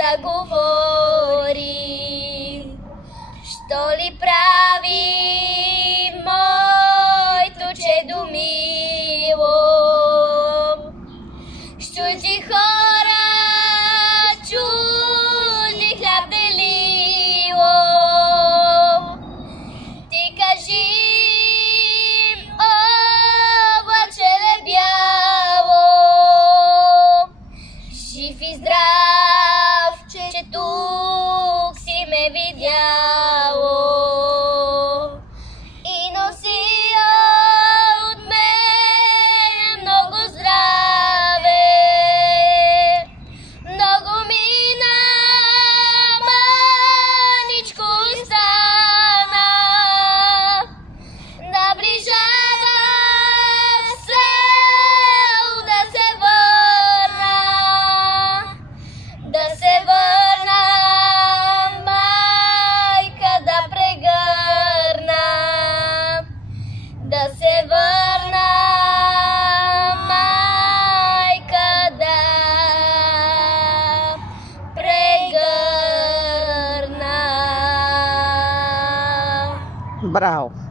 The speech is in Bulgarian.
заговори. Що ли прави моето чедо мило? Чужди хора, чужди хляб делило. Ти кажи им, облачеле бяло, жив и здрав, че тук си ме видяло. И носия от мен много здраве. Много мина, маничко остана. Наближава се да се върна. Да се върна, майка да прегърна. Да се върна, майка да прегърна. Bravo.